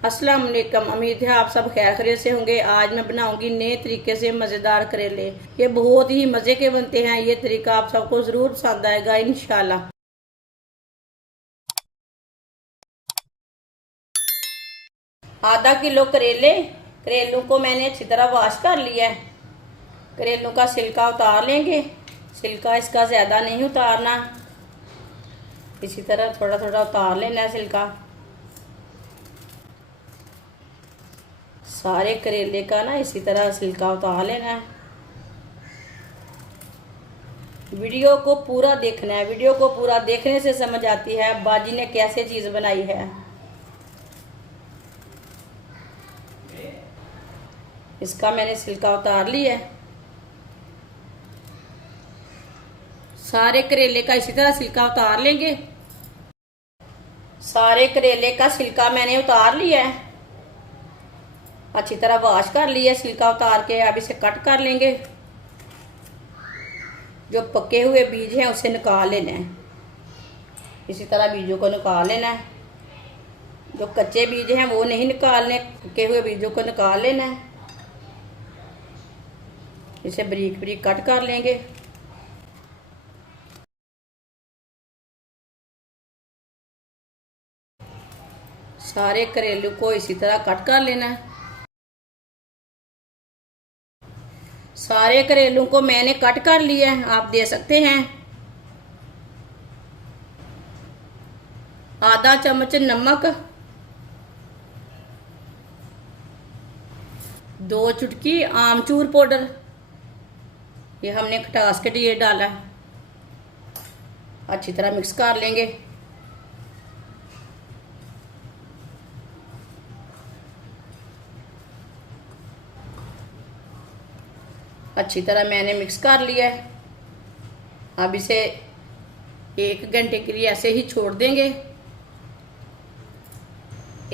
अस्सलाम वालेकुम। उम्मीद है आप सब खैर खैरियत से होंगे। आज मैं बनाऊंगी नए तरीके से मज़ेदार करेले। ये बहुत ही मज़े के बनते हैं। ये तरीका आप सबको ज़रूर पसंद आएगा इंशाल्लाह। आधा किलो करेले। करेलों को मैंने अच्छी तरह वॉश कर लिया है। करेलों का छिलका उतार लेंगे। छिलका इसका ज़्यादा नहीं उतारना, इसी तरह थोड़ा थोड़ा उतार लेना है छिलका। सारे करेले का ना इसी तरह छिलका उतार लेना है। वीडियो को पूरा देखना है। वीडियो को पूरा देखने से समझ आती है बाजी ने कैसे चीज़ बनाई है। इसका मैंने छिलका उतार लिया है। सारे करेले का इसी तरह छिलका उतार लेंगे। सारे करेले का छिलका मैंने उतार लिया है। अच्छी तरह वॉश कर लिया छिलका उतार के। अब इसे कट कर लेंगे। जो पके हुए बीज हैं उसे निकाल लेना है। इसी तरह बीजों को निकाल लेना है। जो कच्चे बीज हैं वो नहीं निकालने, पके हुए बीजों को निकाल लेना है। इसे बारीक बारीक कट कर लेंगे। सारे करेलों को इसी तरह कट कर लेना है। सारे करेलों को मैंने कट कर लिया है। आप दे सकते हैं आधा चम्मच नमक, 2 चुटकी आमचूर पाउडर, ये हमने खटास के लिए डाला है। अच्छी तरह मिक्स कर लेंगे। अच्छी तरह मैंने मिक्स कर लिया है। अब इसे 1 घंटे के लिए ऐसे ही छोड़ देंगे।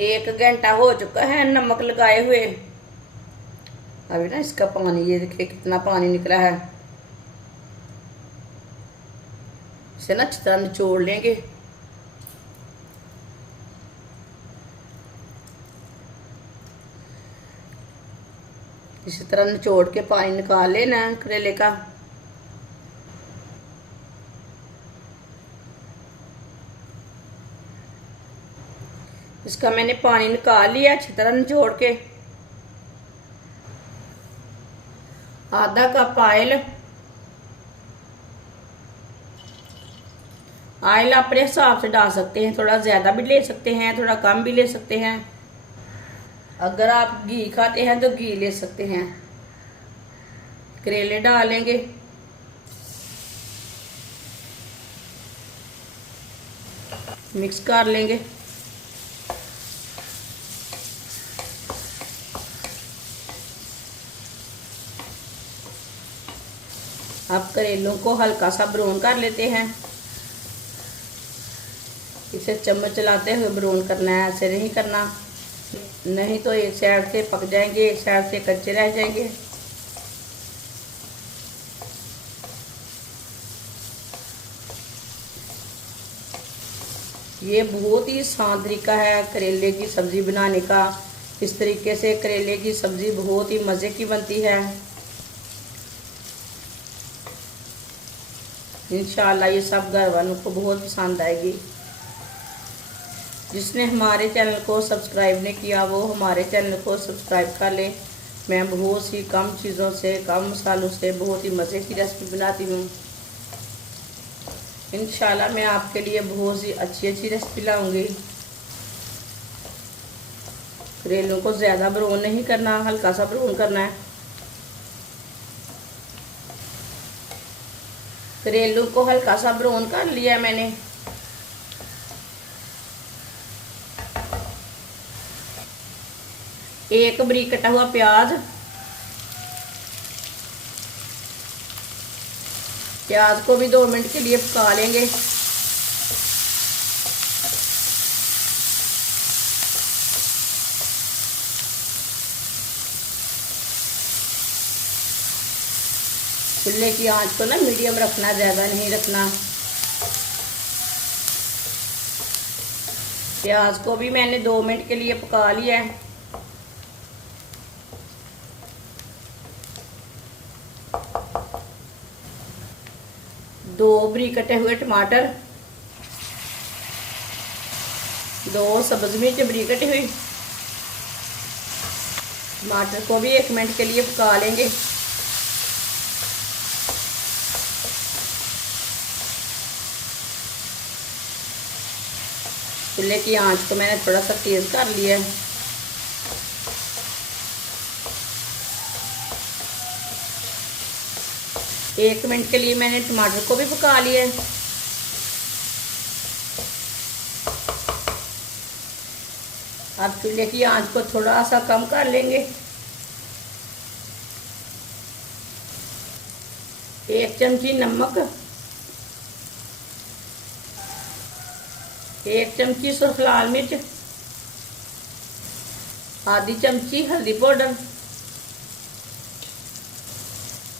1 घंटा हो चुका है नमक लगाए हुए। अभी ना इसका पानी, ये देखिए कितना पानी निकला है। इसे ना अच्छी तरह निचोड़ लेंगे। इसी तरह निचोड़ के पानी निकाल लेना है करेले का। इसका मैंने पानी निकाल लिया अच्छी तरह निचोड़ के। आधा कप ऑयल। ऑयल अपने हिसाब से डाल सकते हैं, थोड़ा ज़्यादा भी ले सकते हैं, थोड़ा कम भी ले सकते हैं। अगर आप घी खाते हैं तो घी ले सकते हैं। करेले डालेंगे। मिक्स कर लेंगे। अब करेलों को हल्का सा ब्राउन कर लेते हैं। इसे चम्मच चलाते हुए ब्राउन करना है, ऐसे नहीं करना, नहीं तो एक साइड से पक जाएंगे, एक साइड से कच्चे रह जाएंगे। ये बहुत ही आसान तरीका है करेले की सब्ज़ी बनाने का। इस तरीके से करेले की सब्ज़ी बहुत ही मज़े की बनती है। इंशाल्लाह ये सब घर वालों को बहुत पसंद आएगी। जिसने हमारे चैनल को सब्सक्राइब नहीं किया वो हमारे चैनल को सब्सक्राइब कर ले। मैं बहुत सी कम चीज़ों से, कम मसालों से बहुत ही मज़े की रेसिपी बनाती हूँ। इंशाल्लाह मैं आपके लिए बहुत सी अच्छी अच्छी रेसिपी लाऊंगी। करेलों को ज़्यादा ब्राउन नहीं करना, हल्का सा ब्राउन करना है। करेलों को हल्का सा ब्राउन कर लिया मैंने। एक बारीक कटा हुआ प्याज। प्याज को भी 2 मिनट के लिए पका लेंगे। चूल्हे की आंच को ना मीडियम रखना, ज़्यादा नहीं रखना। प्याज को भी मैंने 2 मिनट के लिए पका लिया है। दो बारीक कटे हुए टमाटर, 2 सब्ज मिर्च बारीक कटी हुई। टमाटर को भी 1 मिनट के लिए पका लेंगे। चूल्हे की आंच को मैंने थोड़ा सा तेज कर लिया है। एक मिनट के लिए मैंने टमाटर को भी पका लिया है। अब चूल्हे की आंच को थोड़ा सा कम कर लेंगे। 1 चमची नमक, 1 चमची सुर्ख लाल मिर्च, आधी चमची हल्दी पाउडर।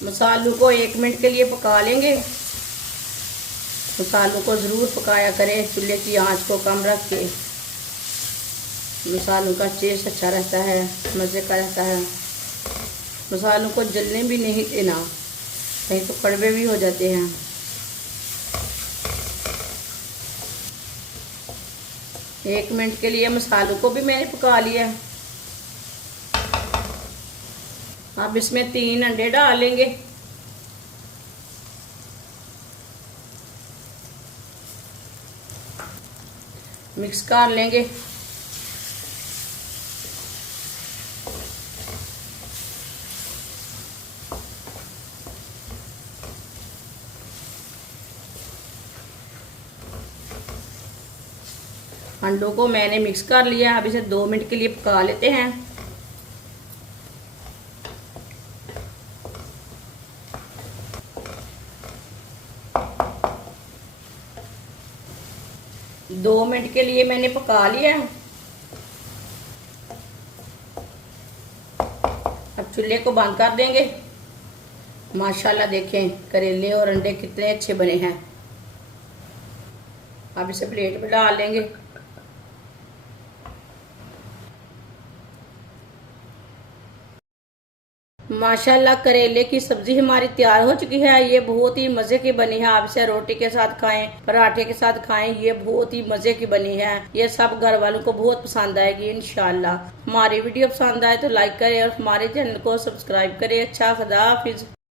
मसालों को 1 मिनट के लिए पका लेंगे। मसालों को ज़रूर पकाया करें, चूल्हे की आंच को कम रख के। मसालों का टेस्ट अच्छा रहता है, मज़े का रहता है। मसालों को जलने भी नहीं देना, नहीं तो कड़वे भी हो जाते हैं। एक मिनट के लिए मसालों को भी मैंने पका लिया। अब इसमें 3 अंडे डालेंगे। मिक्स कर लेंगे। अंडों को मैंने मिक्स कर लिया। अब इसे 2 मिनट के लिए पका लेते हैं। दो मिनट के लिए मैंने पका लिया। अब चूल्हे को बंद कर देंगे। माशाल्लाह देखें करेले और अंडे कितने अच्छे बने हैं। अब इसे प्लेट में डाल लेंगे। माशाल्लाह करेले की सब्जी हमारी तैयार हो चुकी है। ये बहुत ही मज़े की बनी है। आप इसे रोटी के साथ खाएं, पराठे के साथ खाएं, ये बहुत ही मज़े की बनी है। ये सब घर वालों को बहुत पसंद आएगी इंशाल्लाह। हमारी वीडियो पसंद आए तो लाइक करें और हमारे चैनल को सब्सक्राइब करें। अच्छा, खुदा हाफिज।